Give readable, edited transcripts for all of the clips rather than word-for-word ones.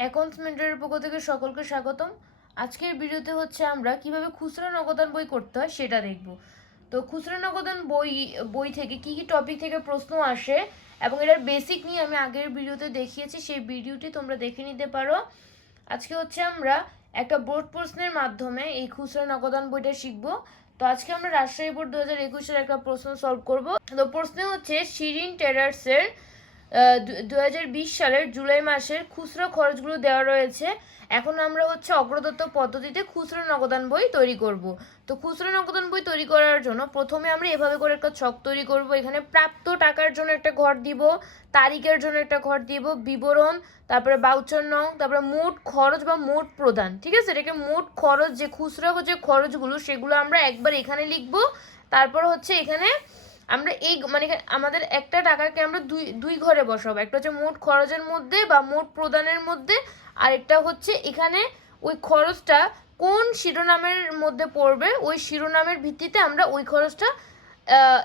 Accounts মেন্টরের পক্ষ থেকে সকলকে স্বাগতম। আজকের ভিডিওতে হচ্ছে আমরা কিভাবে খুচরা নগদান বই করতে হয় সেটা দেখব। তো খুচরা নগদান বই থেকে কি কি টপিক থেকে প্রশ্ন আসে এবং এটার বেসিক নিয়ে আমি আগের ভিডিওতে দেখিয়েছি, সেই ভিডিওটি তোমরা দেখে নিতে পারো। আজকে হচ্ছে আমরা একটা বোর্ড প্রশ্নের মাধ্যমে এই খুচরা নগদান বইটা শিখবো। তো আজকে আমরা রাজশাহী বোর্ড 2021-এর একটা প্রশ্ন সলভ করব। তো প্রশ্ন হচ্ছে শিরিন ট্রেডার্সের 2020 সালের জুলাই মাসের খুচরো খরচগুলো দেওয়া রয়েছে। এখন আমরা হচ্ছে অগ্রদত্ত পদ্ধতিতে খুচরো নগদান বই তৈরি করব। তো খুচরো নগদান বই তৈরি করার জন্য প্রথমে আমরা এভাবে করে একটা ছক তৈরি করব। এখানে প্রাপ্ত টাকার জন্য একটা ঘর দিব, তারিখের জন্য একটা ঘর দিব, বিবরণ, তারপরে বাউচার নং, তারপরে মোট খরচ বা মোট প্রদান। ঠিক আছে, এটাকে মোট খরচ, যে খুচরা যে খরচগুলো সেগুলো আমরা একবার এখানে লিখব। তারপর হচ্ছে এখানে আমরা এই মানে আমাদের একটা টাকাকে আমরা দুই ঘরে বসাবো। একটা হচ্ছে মোট খরচের মধ্যে বা মোট প্রদানের মধ্যে, আর একটা হচ্ছে এখানে ওই খরচটা কোন শিরোনামের মধ্যে পড়বে ওই শিরোনামের ভিত্তিতে আমরা ওই খরচটা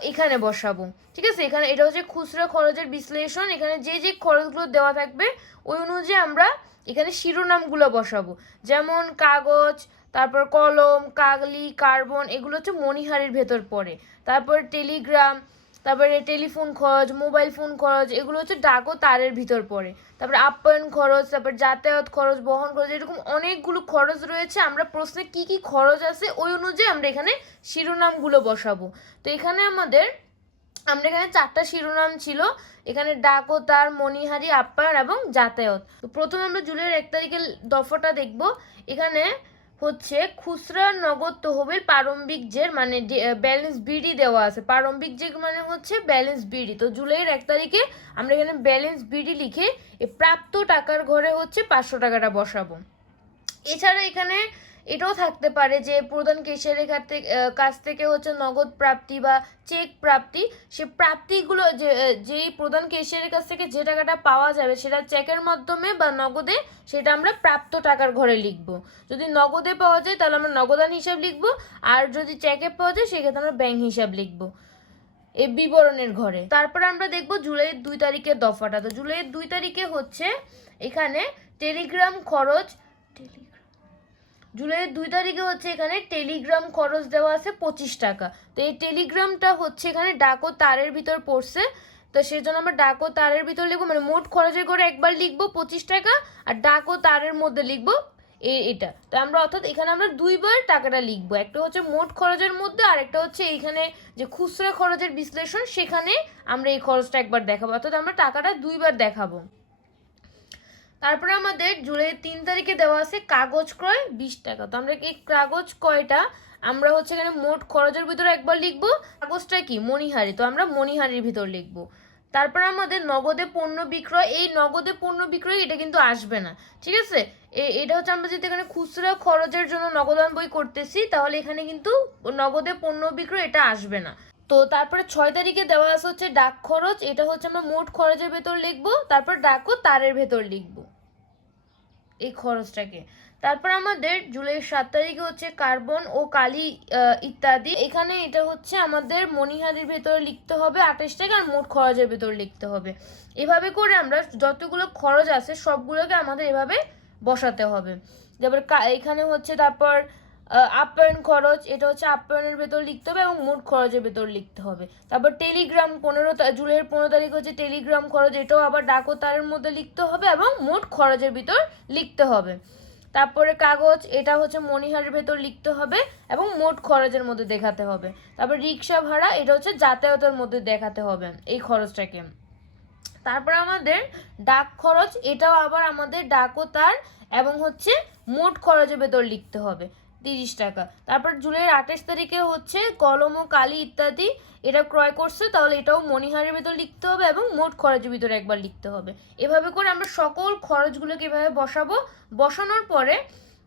এখানে বসাবো। ঠিক আছে, এখানে এটা হচ্ছে খুচরা খরচের বিশ্লেষণ। এখানে যে যে খরচগুলো দেওয়া থাকবে ওই অনুযায়ী আমরা এখানে শিরোনামগুলো বসাবো। যেমন কাগজ, তারপর কলম, কাগলি, কার্বন, এগুলো হচ্ছে মণিহারির ভেতর পড়ে। তারপর টেলিগ্রাম, তারপরে টেলিফোন খরচ, মোবাইল ফোন খরচ, এগুলো হচ্ছে ডাক ও তারের ভিতর পড়ে। তারপরে আপ্যায়ন খরচ, তারপর যাতায়াত খরচ, বহন খরচ, এরকম অনেকগুলো খরচ রয়েছে। আমরা প্রশ্নে কি কি খরচ আছে ওই অনুযায়ী আমরা এখানে শিরোনামগুলো বসাবো। তো এখানে আমরা এখানে 4টা শিরোনাম ছিল। এখানে ডাক ও তার, মণিহারি, আপ্যায়ন এবং যাতায়াত। তো প্রথমে আমরা জুলাইয়ের 1 তারিখের দফাটা দেখব। এখানে হচ্ছে খুচরা নগদ তহবিল প্রারম্ভিক জের মানে ব্যালেন্স বিডি দেওয়া আছে। প্রারম্ভিক জের মানে হচ্ছে ব্যালেন্স বিডি। তো জুলাইয়ের 1 তারিখে আমরা এখানে ব্যালেন্স বিডি লিখে এই প্রাপ্ত টাকার ঘরে হচ্ছে 500 টাকাটা বসাবো। এছাড়া এখানে এটাও থাকতে পারে যে প্রধান কেশিয়ারের কাছ থেকে হচ্ছে নগদ প্রাপ্তি বা চেক প্রাপ্তি। সে প্রাপ্তিগুলো যেই প্রধান কেশিয়ারের কাছ থেকে যে টাকাটা পাওয়া যাবে সেটা চেকের মাধ্যমে বা নগদে, সেটা আমরা প্রাপ্ত টাকার ঘরে লিখব। যদি নগদে পাওয়া যায় তাহলে আমরা নগদান হিসাব লিখব, আর যদি চেকে পাওয়া যায় সেক্ষেত্রে আমরা ব্যাংক হিসাব লিখব এই বিবরণের ঘরে। তারপর আমরা দেখব জুলাইয়ের 2 তারিখের দফাটা। তো জুলাইয়ের 2 তারিখে হচ্ছে এখানে টেলিগ্রাম খরচ, জুলাইয়ের 2 তারিখে হচ্ছে এখানে টেলিগ্রাম খরচ দেওয়া আছে 25 টাকা। তো এই টেলিগ্রামটা হচ্ছে এখানে ডাক ও তারের ভিতর পড়ছে। তো সেই জন্য আমরা ডাক ও তারের ভিতর লিখবো, মানে মোট খরচের করে একবার লিখবো 25 টাকা, আর ডাক ও তারের মধ্যে লিখবো এটা। তো আমরা অর্থাৎ এখানে আমরা দুইবার টাকাটা লিখবো, একটা হচ্ছে মোট খরচের মধ্যে আর একটা হচ্ছে এইখানে যে খুচরা খরচের বিশ্লেষণ সেখানে আমরা এই খরচটা একবার দেখাবো, অর্থাৎ আমরা টাকাটা দুইবার দেখাবো। তারপরে আমাদের জুলাইয়ের 3 তারিখে দেওয়া আছে কাগজ ক্রয় 20 টাকা। তো আমরা এই কাগজ ক্রয়টা আমরা হচ্ছে এখানে মোট খরচের ভিতরে একবার লিখবো। কাগজটা কি? মণিহারি, তো আমরা মণিহারির ভিতর লিখবো। তারপরে আমাদের নগদে পণ্য বিক্রয়, এই নগদে পণ্য বিক্রয় এটা কিন্তু আসবে না। ঠিক আছে, এটা হচ্ছে আমরা যদি এখানে খুচরা খরচের জন্য নগদান বই করতেছি তাহলে এখানে কিন্তু নগদে পণ্য বিক্রয় এটা আসবে না। তো তারপরে 6 তারিখে দেওয়া আছে হচ্ছে ডাক খরচ, এটা হচ্ছে আমরা মোট খরচের ভেতর লিখবো, তারপর ডাক ও তারের ভেতর লিখবো এই খরচটাকে। তারপর আমাদের জুলাইয়ের 7 তারিখে হচ্ছে কার্বন ও কালি ইত্যাদি। এখানে এটা হচ্ছে আমাদের মণিহারির ভেতরে লিখতে হবে 28 টাকা, আর মোট খরচের ভেতরে লিখতে হবে। এভাবে করে আমরা যতগুলো খরচ আছে সবগুলোকে আমাদের এভাবে বসাতে হবে। তারপর এখানে হচ্ছে তারপর আপ্যায়ন খরচ, এটা হচ্ছে আপ্যায়নের ভেতর লিখতে হবে এবং মোট খরচের ভেতর লিখতে হবে। তারপর টেলিগ্রাম জুলাইয়ের 15 তারিখ হচ্ছে টেলিগ্রাম খরচ, এটাও আবার ডাক ও তারের মধ্যে লিখতে হবে এবং মোট খরচের ভিতর লিখতে হবে। তারপরে কাগজ, এটা হচ্ছে মণিহারের ভেতর লিখতে হবে এবং মোট খরচের মধ্যে দেখাতে হবে। তারপর রিক্সা ভাড়া, এটা হচ্ছে যাতায়াতের মধ্যে দেখাতে হবে এই খরচটাকে। তারপর আমাদের ডাক খরচ, এটাও আবার আমাদের ডাক ও তার এবং হচ্ছে মোট খরচের ভেতর লিখতে হবে 30 টাকা। তারপর জুলাইয়ের 28 তারিখে হচ্ছে কলম ও কালি ইত্যাদি, এটা ক্রয় করছে, তাহলে এটাও মণিহারের ভেতর লিখতে হবে এবং মোট খরচের ভিতরে একবার লিখতে হবে। এভাবে করে আমরা সকল খরচগুলোকে এভাবে বসাবো। বসানোর পরে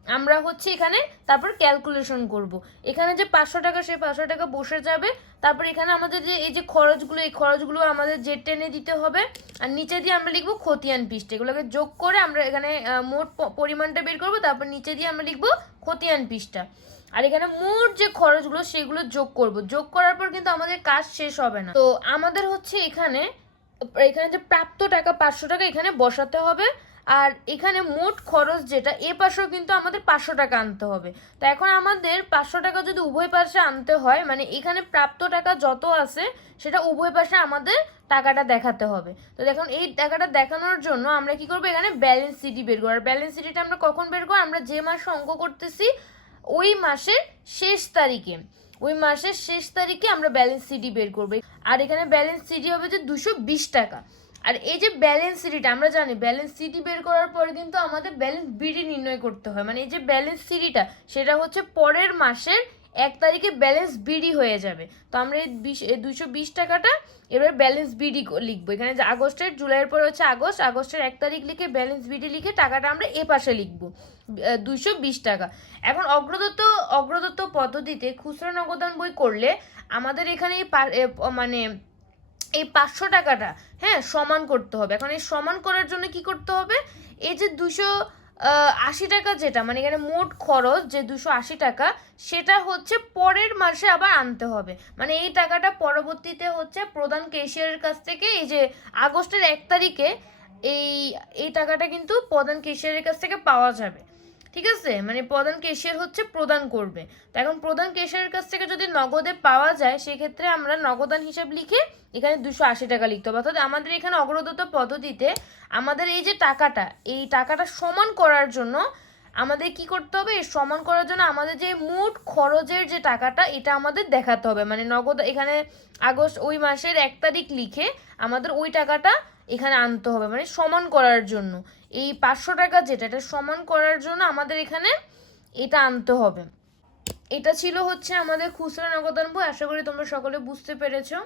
আমরা হচ্ছে এখানে তারপর ক্যালকুলেশন করব। এখানে যে 500 টাকা, সেই 500 টাকা বসে যাবে। তারপর এখানে আমাদের যে এই যে খরচগুলো, এই খরচগুলো আমাদের জেড টেনে দিতে হবে, আর নিচে দিয়ে আমরা লিখবো খতিয়ান পৃষ্ঠ। এগুলোকে যোগ করে আমরা এখানে মোট পরিমাণটা বের করবো, তারপর নিচে দিয়ে আমরা লিখবো খতিয়ান পৃষ্ঠা। আর এখানে মোট যে খরচগুলো সেগুলো যোগ করব। যোগ করার পর কিন্তু আমাদের কাজ শেষ হবে না। তো আমাদের হচ্ছে এখানে যে প্রাপ্ত টাকা 500 টাকা এখানে বসাতে হবে, আর এখানে মোট খরচ যেটা এ পাশেও কিন্তু আমাদের 500 টাকা আনতে হবে। তো এখন আমাদের 500 টাকা যদি উভয় পাশে আনতে হয়, মানে এখানে প্রাপ্ত টাকা যত আছে সেটা উভয় পাশে আমাদের টাকাটা দেখাতে হবে। তো দেখুন এই টাকাটা দেখানোর জন্য আমরা কি করবো, এখানে ব্যালেন্স সিটি বের করবো। আর ব্যালেন্স সিটিটা আমরা কখন বের করবো, আমরা যে মাসে অঙ্ক করতেছি ওই মাসের শেষ তারিখে, আমরা ব্যালেন্স সিটি বের করবো। আর এখানে ব্যালেন্স সিটি হবে যে 220 টাকা। আর এই যে ব্যালেন্স সিটিটা আমরা জানি, ব্যালেন্স সিটি বের করার পরে কিন্তু আমাদের ব্যালেন্স বিডি নির্ণয় করতে হয়। মানে এই যে ব্যালেন্স সিটিটা সেটা হচ্ছে পরের মাসের 1 তারিখে ব্যালেন্স বিডি হয়ে যাবে। তো আমরা এই 220 টাকাটা এবার ব্যালেন্স বিডি লিখবো। এখানে যে আগস্টের, জুলাইয়ের পরে হচ্ছে আগস্টের 1 তারিখ লিখে ব্যালেন্স বিডি লিখে টাকাটা আমরা এ পাশে লিখবো 220 টাকা। এখন অগ্রদত্ত পদ্ধতিতে খুচরো নগদান বই করলে আমাদের এখানে মানে এই 500 টাকাটা হ্যাঁ সমান করতে হবে। এখন এই সমান করার জন্য কি করতে হবে, এই যে 280 টাকা যেটা, মানে এখানে মোট খরচ যে 280 টাকা সেটা হচ্ছে পরের মাসে আবার আনতে হবে। মানে এই টাকাটা পরবর্তীতে হচ্ছে প্রধান ক্যাশিয়ারের কাছ থেকে, এই যে আগস্টের 1 তারিখে এই টাকাটা কিন্তু প্রধান ক্যাশিয়ারের কাছ থেকে পাওয়া যাবে। ঠিক আছে, মানে প্রধান ক্যাশিয়ার হচ্ছে প্রদান করবে। তো এখন প্রধান ক্যাশিয়ারের কাছ থেকে যদি নগদে পাওয়া যায় সেক্ষেত্রে আমরা নগদান হিসাব লিখে এখানে 280 টাকা লিখতে হবে। অর্থাৎ আমাদের এখানে অগ্রদত্ত পদ্ধতিতে আমাদের এই যে টাকাটা, এই টাকাটা সমান করার জন্য আমাদের কি করতে হবে, এই সমান করার জন্য আমাদের যে মোট খরচের যে টাকাটা এটা আমাদের দেখাতে হবে। মানে নগদ এখানে ওই মাসের 1 তারিখ লিখে আমাদের ওই টাকাটা এখানে আনতে হবে, মানে সমান করার জন্য এই 500 টাকা যেটা, এটা সমান করার জন্য আমাদের এখানে এটা আনতে হবে। এটা ছিল হচ্ছে আমাদের খুচরা নগদান বই। আশা করি তোমরা সকলে বুঝতে পেরেছো।